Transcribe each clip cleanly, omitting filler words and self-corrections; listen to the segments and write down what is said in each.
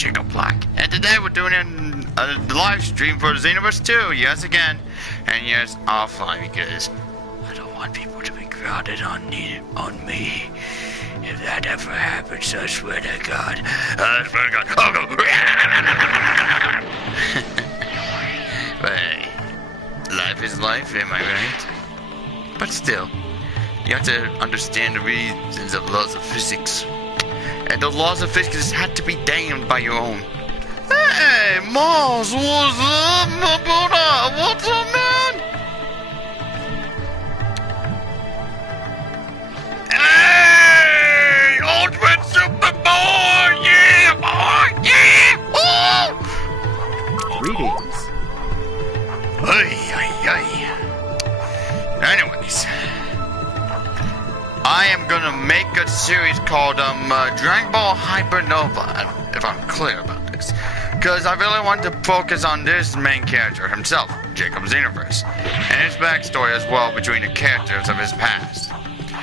Jacob Black. And today we're doing a live stream for Xenoverse 2, yes again. And yes, offline because I don't want people to be crowded on me. If that ever happens, I swear to God. I'll go. But hey, life is life, am I right? But still, you have to understand the reasons of laws of physics. And the laws of physics had to be damned by your own. Hey, Mars, what's up, my brother? What's up, man? Hey, Ultimate Superboy! Yeah, boy! Yeah! Woo! Greetings. Ay. Anyways, I am gonna make a series called Dragon Ball Hypernova, if I'm clear about this, because I really want to focus on this main character himself, Jacob Xenoverse, and his backstory as well between the characters of his past.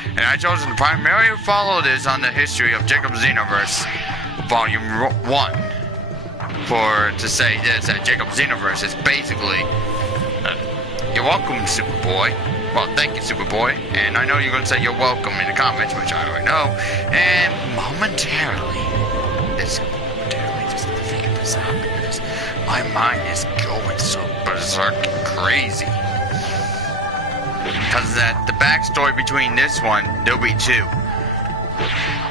And I chose to primarily follow this on the history of Jacob Xenoverse, Volume 1, to say this, that Jacob Xenoverse is basically, you're welcome, Superboy. Well, thank you, Superboy. And I know you're going to say you're welcome in the comments, which I already know. And momentarily, just let me figure this out because my mind is going so berserk and crazy. Because the backstory between this one, there'll be two.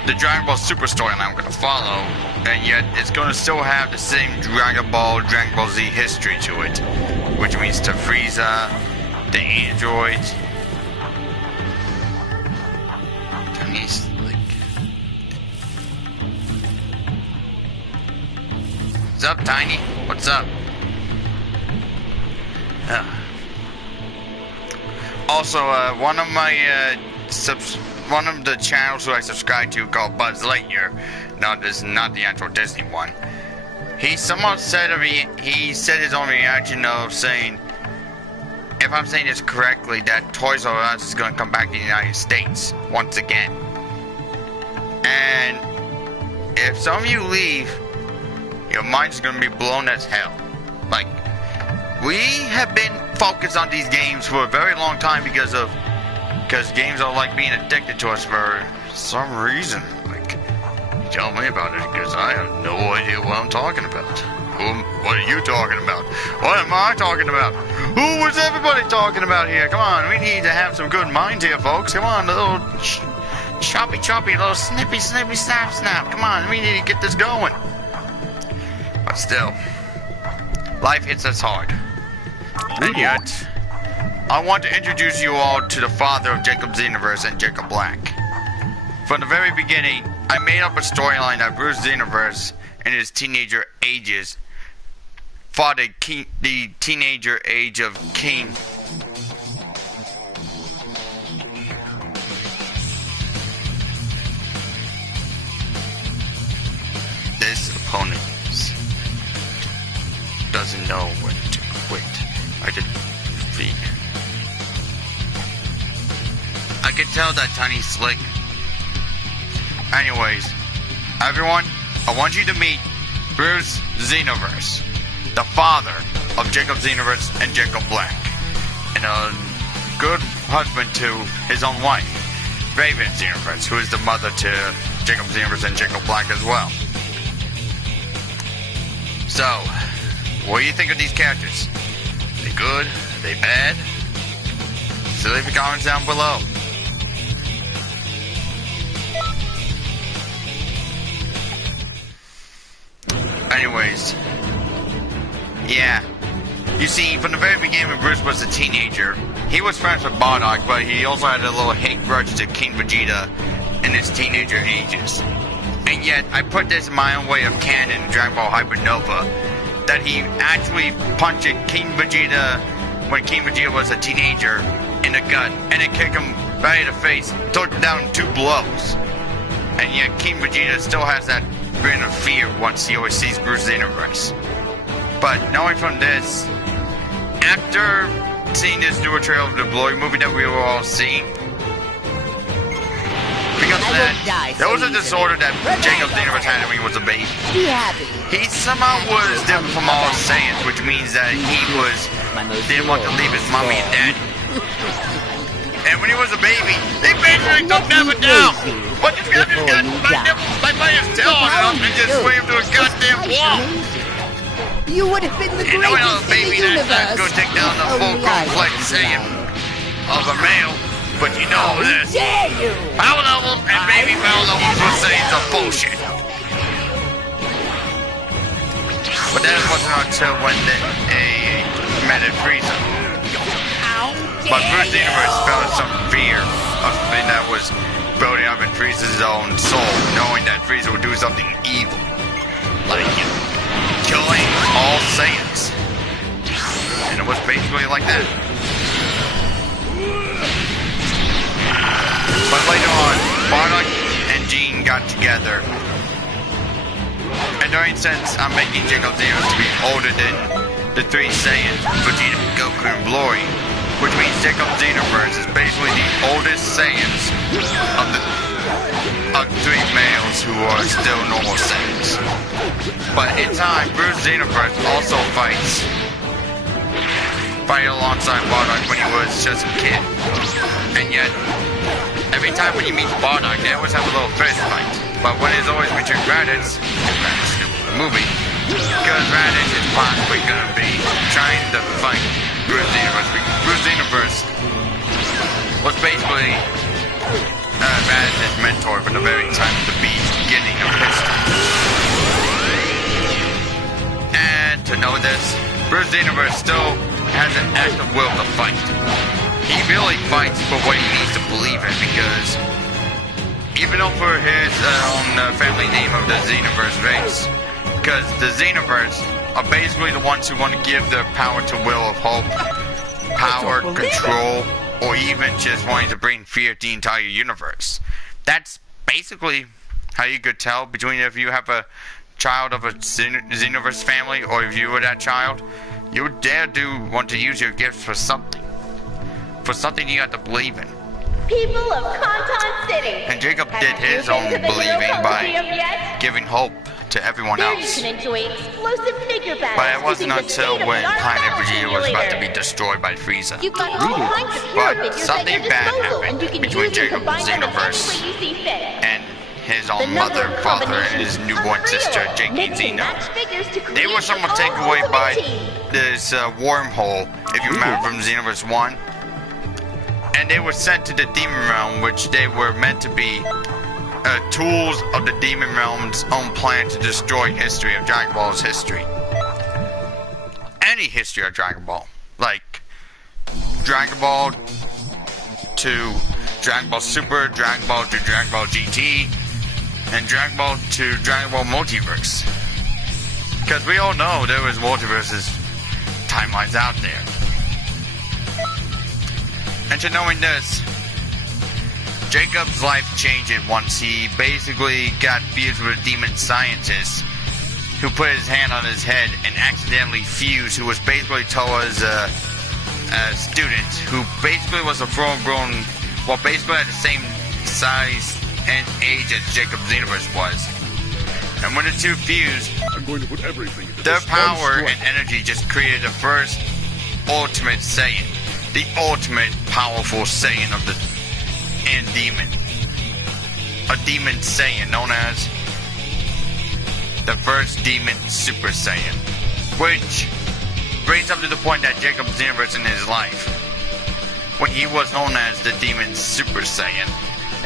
The Dragon Ball Super storyline I'm going to follow, and yet it's going to still have the same Dragon Ball Z history to it, which means to Frieza, the androids. He's like, what's up, Tiny? What's up? Also, one of the channels who I subscribe to called Buzz Lightyear. No, this is not the actual Disney one. He somewhat said he said his own reaction of saying, if I'm saying this correctly, that Toys R Us is going to come back to the United States once again. And if some of you leave, your mind's going to be blown as hell. Like, we have been focused on these games for a very long time because games are like being addicted to us for some reason. Like, tell me about it because I have no idea what I'm talking about. What are you talking about? What am I talking about? Who was everybody talking about here? Come on, we need to have some good minds here, folks. Come on, a little choppy, a little snippy, snap. Come on, we need to get this going. But still, life hits us hard. And yet, I want to introduce you all to the father of Jacob Xenoverse and Jacob Black. From the very beginning, I made up a storyline that Bruce Xenoverse in his teenager ages fought the teenager age of King. This opponent doesn't know when to quit. I can tell that Tiny's slick. Anyways, everyone, I want you to meet Bruce Xenoverse, the father of Jacob Xenoverse and Jacob Black, and a good husband to his own wife, Raven Xenoverse, who is the mother to Jacob Xenoverse and Jacob Black as well. So, what do you think of these characters? Are they good? Are they bad? So leave your comments down below. Anyways, yeah. You see, from the very beginning when Bruce was a teenager, he was friends with Bardock, but he also had a little hate grudge to King Vegeta in his teenager ages. And yet, I put this in my own way of canon in Dragon Ball Hypernova, that he actually punched King Vegeta when King Vegeta was a teenager in the gut, and then kicked him right in the face, took him down in 2 blows. And yet, King Vegeta still has that grin of fear once he always sees Bruce Xenoverse. But knowing from this, after seeing this newer trailer of the Glory movie that we were all seeing, because that there was a disorder that Jacob Xenoverse had when he was a baby. Be happy. He somehow was different from all Saiyans, which means that he didn't want to leave his mommy and daddy. And when he was a baby, they basically took Never down. What if you just got by his tail on and just swing him to a goddamn wall? You would have been the And knowing how a greatest in baby the that's not universe. going to take down the full complex Saiyan of a male, but you know this. Dare you? Power level and baby power level for Saiyans are bullshit. But that wasn't until when they met at Frieza. But Bruce Xenoverse felt some fear of something that was building up in Frieza's own soul, knowing that Frieza would do something evil, like killing all Saiyans. And it was basically like that. But later on, Bardock and Jean got together. And during since I'm making Jacob Xenoverse to be older than the three Saiyans, Vegeta, Goku, and Glory, which means Jacob Xenoverse is basically the oldest Saiyans of the three males who are still normal Saiyans. But in time, Bruce Xenoverse also fights alongside Bardock when he was just a kid. And yet, every time when you meet Bardock, they always have a little fist fight. But when it's always between Raditz, the movie, because Raditz is possibly gonna be trying to fight Bruce Xenoverse. Bruce Xenoverse was basically Raditz's mentor from the very time of the beginning of history. And to know this, Bruce Xenoverse still has an active will to fight. He really fights for what he needs to believe in, because even though for his own family name of the Xenoverse race, because the Xenoverse are basically the ones who want to give their power to Will of Hope, power, control, or even just wanting to bring fear to the entire universe. That's basically how you could tell between if you have a child of a Xenoverse family, or if you were that child, you would dare want to use your gifts for something. For something you have to believe in. People of Canton City. And Jacob did his own believing by giving hope to everyone else. You can enjoy explosive figure battles. But it wasn't until when Planet Vegeta was about to be destroyed by Frieza. You've got all kinds of hero But figures something at your bad disposal, happened and you can between use and Jacob combine them Xenoverse any way you see fit. and his The own number mother, of father, and combinations his newborn unreal. sister, J.K. Mix and Xeno. match figures to They create were somewhat your taken own away by ultimate team. this wormhole, if you remember from Xenoverse 1. And they were sent to the Demon Realm, which they were meant to be tools of the Demon Realm's own plan to destroy history of Dragon Ball's history. Any history of Dragon Ball. Like Dragon Ball to Dragon Ball Super, Dragon Ball to Dragon Ball GT, and Dragon Ball to Dragon Ball Multiverse. Because we all know there was multiverses, timelines out there. And to knowing this, Jacob's life changed once he basically got fused with a demon scientist who put his hand on his head and accidentally fused, who was basically Toa's student, who basically was a full-grown, well, basically at the same size and age as Jacob Xenoverse was. And when the two fused, I'm going to put everything into their this one power strike. and energy just created the first ultimate Saiyan. The ultimate powerful Saiyan of the demon. A demon Saiyan known as the first demon Super Saiyan. Which brings up to the point that Jacob Xenoverse in his life, when he was known as the demon Super Saiyan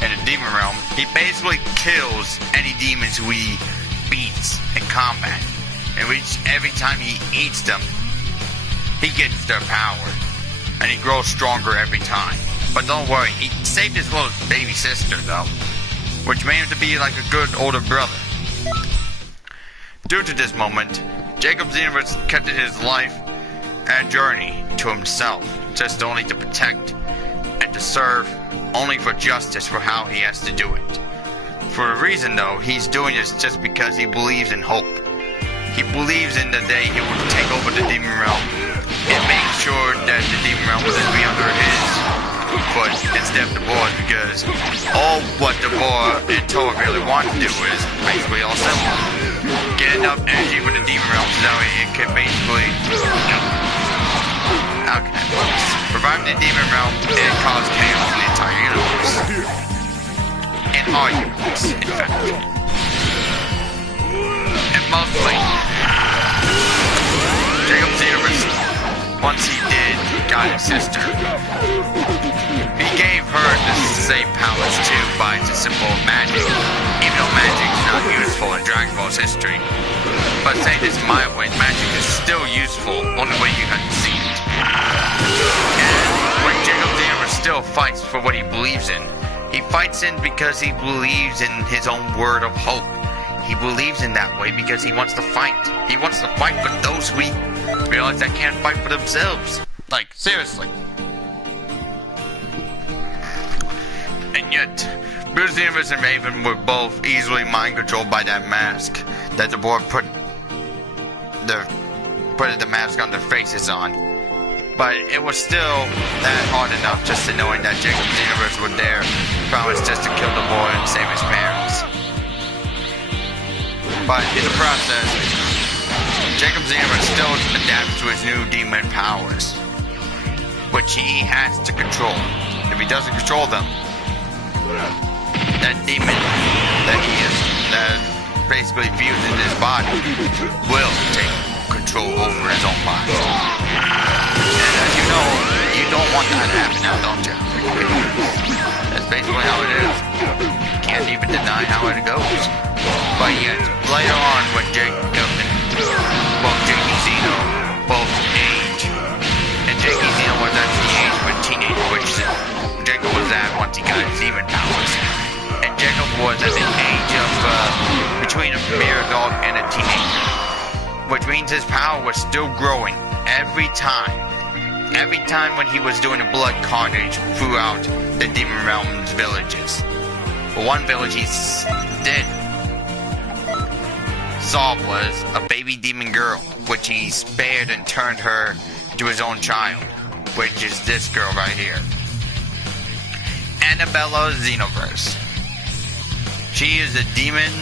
in the demon realm, he basically kills any demons who he beats in combat. And which every time he eats them, he gets their power. And he grows stronger every time. But don't worry, he saved his little baby sister though, which made him to be like a good older brother. Due to this moment, Jacob Xenoverse kept his life and journey to himself, just only to protect and to serve only for justice for how he has to do it. For a reason though, he's doing this just because he believes in hope. He believes in the day he will take over the demon realm and make sure that the demon realm will just be under his foot instead of the boars, because all what the boar and Toa really want to do is basically all simple. Get enough energy for the demon realm so that way it can basically, how can I put this? Revive the demon realm and cause chaos in the entire universe. In our universe, in fact. And mostly, Xenoverse, once he did, got his sister. He gave her the same powers too by the symbol of magic, even though magic is not useful in Dragon Ball's history. But say this my way, magic is still useful, only way you have seen it. And when Xenoverse still fights for what he believes in, he fights in because he believes in his own word of hope. He believes in that way because he wants to fight. He wants to fight for those who he realize that can't fight for themselves. Like, seriously. And yet, Xenoverse and Raven were both easily mind-controlled by that mask that the board put the mask on their faces on. But it was still that hard enough just to knowing that Xenoverse was there, promised just to kill the boy and save his parents. But in the process, Xenoverse still adapts to his new demon powers, which he has to control. If he doesn't control them, that demon that basically fused in his body will take control over his own body. And as you know, you don't want that to happen now, don't you? That's basically how it is. You can't even deny how it goes. But yet, later on when Jacob and Jakey Xeno both age, and Jakey Xeno was at the age of a teenager, which Jacob was at once he got his demon powers. And Jacob was at the age of between a mere adult and a teenager, which means his power was still growing every time. Every time when he was doing a blood carnage throughout the Demon Realm's villages. But one village he did saw was a baby demon girl, which he spared and turned her to his own child, which is this girl right here. Annabella Xenoverse. She is a demon,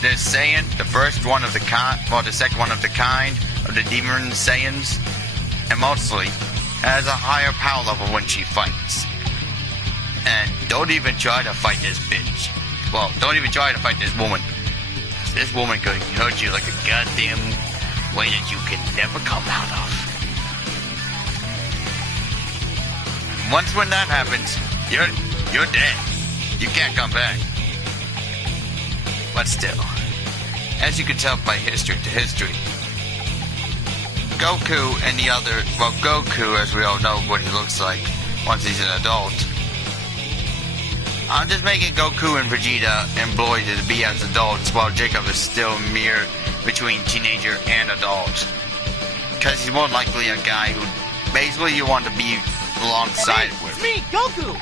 the Saiyan, the first one of the kind, well, the second one of the kind of the demon Saiyans, and mostly has a higher power level when she fights. And don't even try to fight this bitch. Well, don't even try to fight this woman. This woman could hurt you like a goddamn way that you can never come out of. Once when that happens, you're dead. You can't come back. But still, as you can tell by history to history, Goku and the other, well, Goku, as we all know what he looks like once he's an adult. I'm just making Goku and Vegeta and Boy to be as adults, while Jacob is still mere between teenager and adult. Because he's more likely a guy who basically you want to be alongside with. It's me, Goku!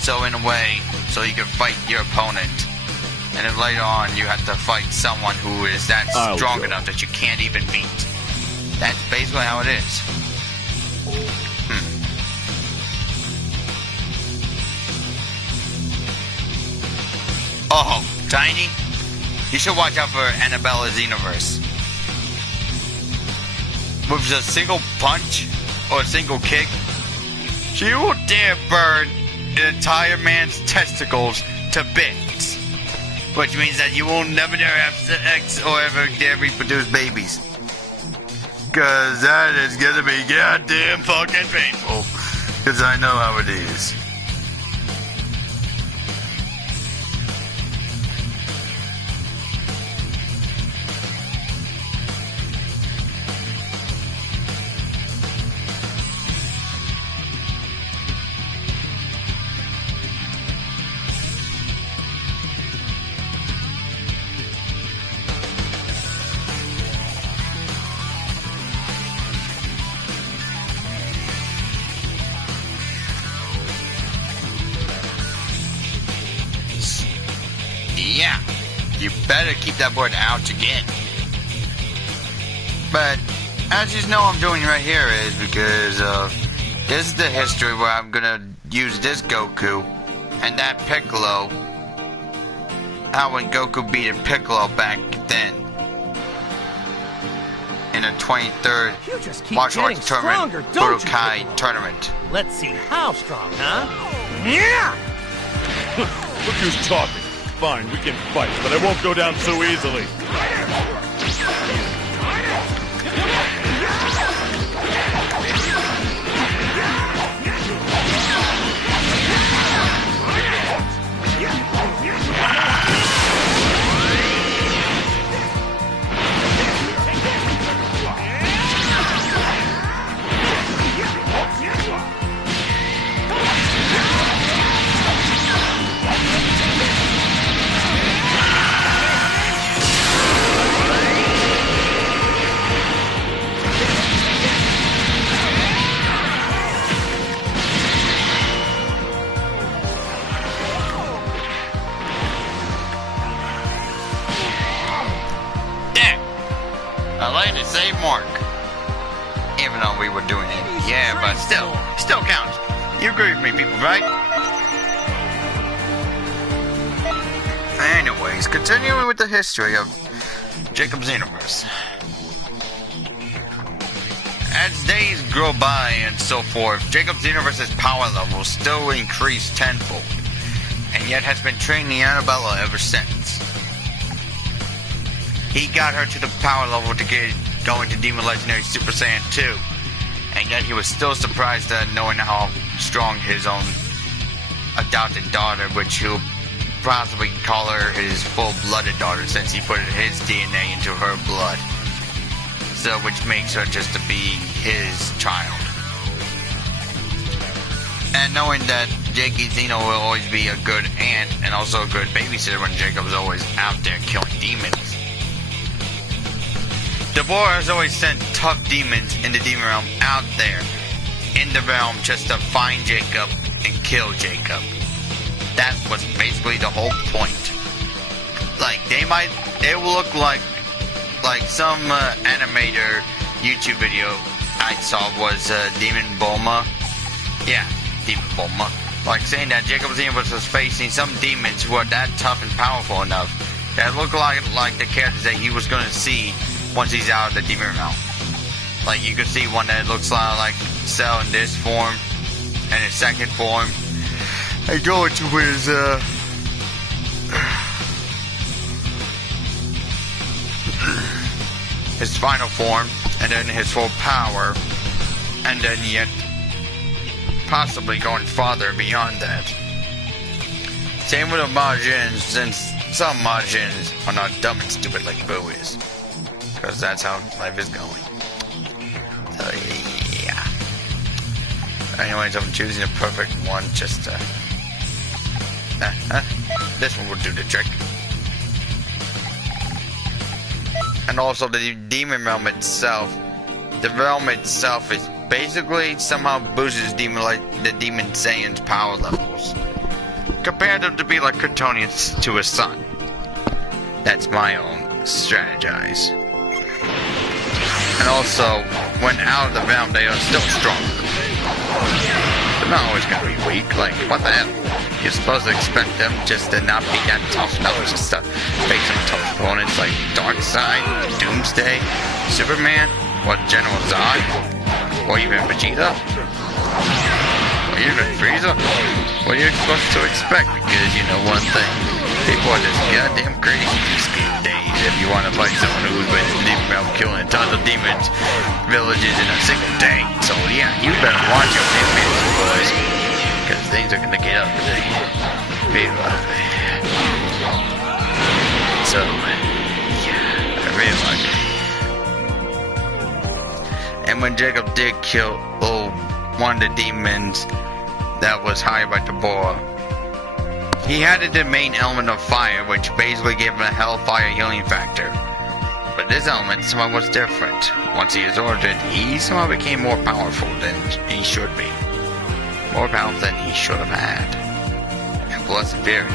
So in a way, so you can fight your opponent. And then later on, you have to fight someone who is that strong enough that you can't even beat. That's basically how it is. Oh, Tiny? You should watch out for Annabella Xenoverse. With a single punch or a single kick, she will dare burn an entire man's testicles to bits. Which means that you will never dare have sex or ever dare reproduce babies. Cause that is gonna be goddamn fucking painful. Cause I know how it is. Yeah, you better keep that board out again. But, as you know I'm doing right here is because of this is the history where I'm gonna use this Goku and that Piccolo. How when Goku beat Piccolo back then in a 23rd martial arts tournament, Budokai tournament. Let's see how strong, huh? Yeah! Look who's talking. Fine, we can fight, but I won't go down so easily. Save mark. Even though we were doing it. Yeah, but still counts. You agree with me, people, right? Anyways, continuing with the history of Jacob's Xenoverse. As days grow by and so forth, Jacob's Xenoverse's power level still increased tenfold, and yet has been training Annabella ever since. He got her to the power level to get going to Demon Legendary Super Saiyan 2, and yet he was still surprised at knowing how strong his own adopted daughter, which he'll possibly call her his full-blooded daughter since he put his DNA into her blood, so which makes her just to be his child. And knowing that Jakey Xeno will always be a good aunt and also a good babysitter when Jacob's always out there killing demons. Deborah has always sent tough demons in the demon realm out there in the realm just to find Jacob and kill Jacob. That was basically the whole point. Like they will look like some animator YouTube video I saw was Demon Bulma. Yeah, Demon Bulma. Like saying that Jacob Xenoverse was facing some demons who are that tough and powerful enough that look like the characters that he was gonna see once he's out of the demon realm. Like you could see one that looks like Cell in this form, and his second form, and go into his final form, and then his full power, and then yet possibly going farther beyond that. Same with the Majins, since some Majins are not dumb and stupid like Boo is. Because that's how life is going. So, yeah. Anyways, I'm choosing the perfect one just to... this one will do the trick. And also the demon realm itself. The realm itself is basically somehow boosts the demon Saiyan's power levels. Compared them to be like Kryptonians to a sun. That's my own strategize. And also, when out of the realm, they are still strong. They're not always gonna be weak. Like, what the hell? You're supposed to expect them just to not be that tough. No, it's just stuff. Face some tough opponents like Darkseid, Doomsday, Superman, or General Zod, or even Vegeta, or even Frieza. What are you supposed to expect? Because you know one thing. People are just goddamn crazy these days. If you want to fight someone who's been in the demon realm killing tons of demons villages in a single day. So yeah, you better watch your demons, boys. Because things are gonna get ugly. So yeah, I really like it. And when Jacob did kill one of the demons that was hired by Deborah, he had the main element of fire, which basically gave him a hellfire healing factor. But this element somehow was different. Once he absorbed it, he somehow became more powerful than he should be. More powerful than he should have had. And plus very.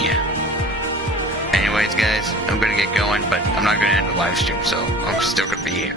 Yeah. Anyways, guys, I'm gonna get going, but I'm not gonna end the live stream, so I'm still gonna be here.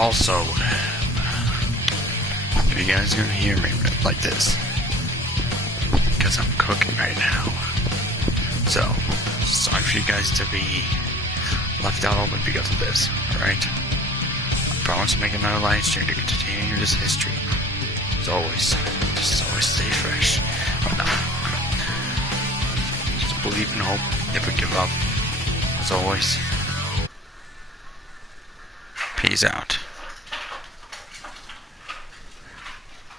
Also, if you guys are gonna hear me like this, because I'm cooking right now. So, sorry for you guys to be left out open because of this, right? I promise to make another live stream to continue this history. As always, just always stay fresh. Just believe in hope, never give up. As always, peace out.